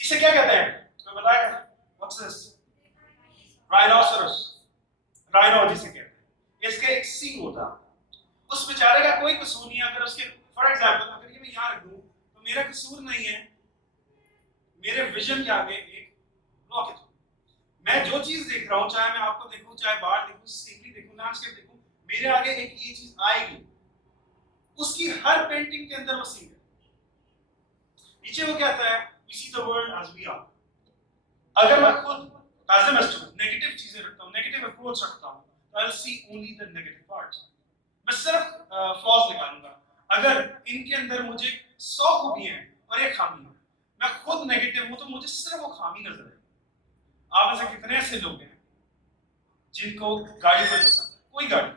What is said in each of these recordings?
इसे क्या कहते हैं? तो बताएगा व्हाट्स दिस? राइनोसरस, राइनो जिसे कहते हैं। इसके एक सींग होता है, उस बेचारे का कोई कसूर नहीं है। अगर उसके फॉर एग्जांपल अगर ये मैं यहाँ रख दूं तो मेरा कसूर नहीं है, मेरे विजन के आगे एक ब्लॉकेज। मैं जो चीज देख रहा हूँ, चाहे मैं आपको देखूं, चाहे बाहर देखूं, सीनरी देखूं, लैंडस्केप देखूं, मेरे आगे एक ये चीज आएगी, उसकी हर पेंटिंग के अंदर वो सीन है। नीचे वो कहता है we see the world as we are। अगर मैं खुद पेसिमिस्ट हूं, नेगेटिव चीजें रखता हूं, नेगेटिव अप्रोच रखता हूं, तो I will see only the negative parts. मैं सिर्फ फ्लॉज निकालूंगा। अगर इनके अंदर मुझे 100 खूबियां हैं और एक खामी है, मैं खुद नेगेटिव हूं, तो मुझे सिर्फ वो खामी नजर आएगी। आप में से कितने ऐसे लोग हैं जिनको गाड़ी पर पसंद है, कोई गाड़ी,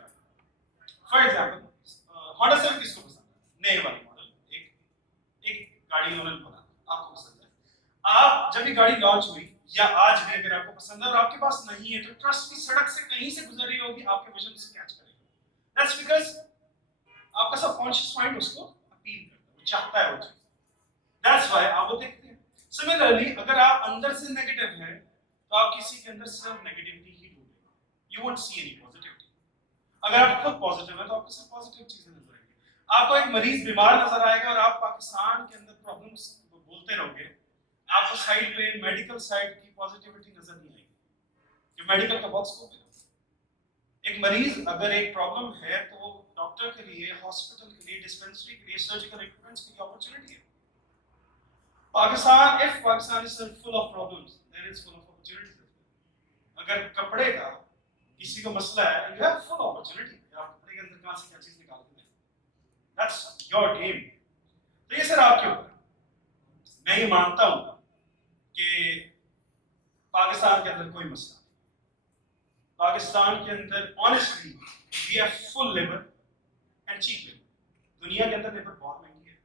फॉर एग्जांपल होंडा सिविक किसको पसंद है? नए वाली मॉडल, एक गाड़ी उन्होंने बोला आपको पसंद है। आप जब ये गाड़ी लॉन्च हुई या आज भी अगर आपको पसंद है और आपके पास नहीं है, तो ट्रस्ट की सड़क से कहीं से गुजर रही होगी, आपके विजन से कैच करेगा। दैट्स बिकॉज़ आपका सबकॉन्शियस माइंड उसको अपील करता है, वो चाहता है वो चीज। दैट्स व्हाई आप वो देखते हैं। सिमिलरली अगर आप अंदर से नेगेटिव हैं, तो आप किसी के अंदर सिर्फ नेगेटिविटी ही ढूंढेंगे, you won't see any positivity. अगर आप खुद पॉजिटिव हैं तो आपको सिर्फ पॉजिटिव चीजें नजर आएंगी। आपको एक मरीज बीमार नजर आएगा और आप पाकिस्तान के अंदर प्रॉब्लम्स बोलते रहोगे, आपको साइड पे मेडिकल साइड की पॉजिटिविटी नजर नहीं आएगी, कि मेडिकल का बहुत स्कोप है। एक मरीज अगर एक प्रॉब्लम है तो वो डॉक्टर के लिए, हॉस्पिटल के लिए, डिस्पेंसरी के लिए, सर्जिकल इक्विपमेंट्स के लिए अपॉर्चुनिटी है। Pakistan, if Pakistan is full of problems, then it's full of opportunities as well। अगर कपड़े का किसी को मसला है, you have full opportunity। आप कपड़े के अंदर कहाँ से क्या चीज निकाल के दें, that's your game। तो ये सर आपके ऊपर। मैं ये मानता हूँ कि पाकिस्तान के अंदर कोई मसला नहीं। पाकिस्तान के अंदर honestly we have full labor and cheap labor। दुनिया के अंदर लेबर बहुत महंगी है,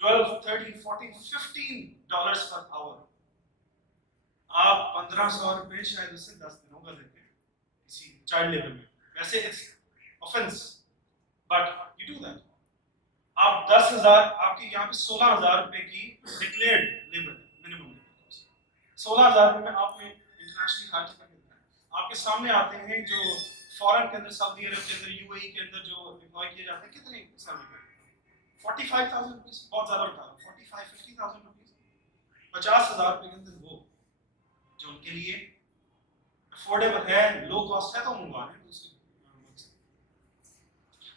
12, 13, 14, 15 डॉलर्स पर आवर। आप 1500 रुपए शायद उससे 10 दिनों का देते हैं किसी चाइल्ड लेबर में। वैसे it's offence, but you do that. आप 10,000, आपके यहाँ पे 16,000 रुपए की डिक्लेयर्ड लेबर मिनिमम लेबर, 16,000 रुपए में आपने इंटरनेशनली हायर कर देता है। आपके सामने आते हैं जो फॉरेन के अंदर, सऊदी अरब के अंदर, यूएई के अंदर जो एम्प्लॉय किए जाते हैं, कितने सैलरी पे? 45,000 रुपीज, बहुत ज्यादा उठा, 45, 50,000 रुपीज, 50,000 रुपए के अंदर वो जो उनके लिए अफोर्डेबल है, लो कॉस्ट है, तो मंगवा लें दूसरी मुल्क से।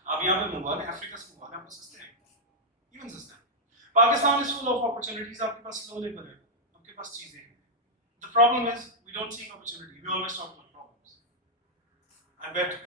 आप यहाँ पे मंगवा लें, अफ्रीका से मंगवा लें, आपको सस्ते हैं, इवन सस्ते हैं। Pakistan is full of opportunities. आपके पास स्लो लेबर है, आपके पास चीजें हैं। The problem is we don't seek opportunity, we always talk about problems. I bet